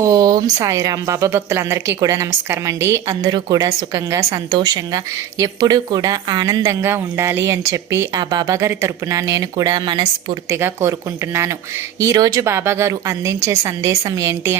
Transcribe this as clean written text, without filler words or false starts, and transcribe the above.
ఓం సాయిరాం. బాబా భక్తులందరికీ కూడా నమస్కారం అండి. అందరూ కూడా సుఖంగా సంతోషంగా ఎప్పుడూ కూడా ఆనందంగా ఉండాలి అని చెప్పి ఆ బాబాగారి తరపున నేను కూడా మనస్ఫూర్తిగా కోరుకుంటున్నాను. ఈరోజు బాబాగారు అందించే సందేశం ఏంటి